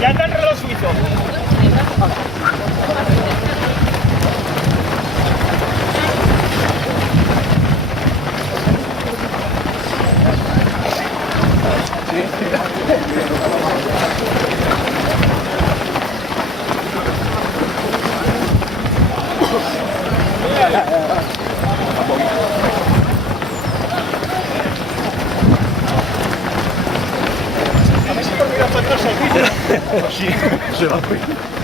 Ya está el reloj suizo. A ver si te olvidas para atrás el vídeo. Sí, se va a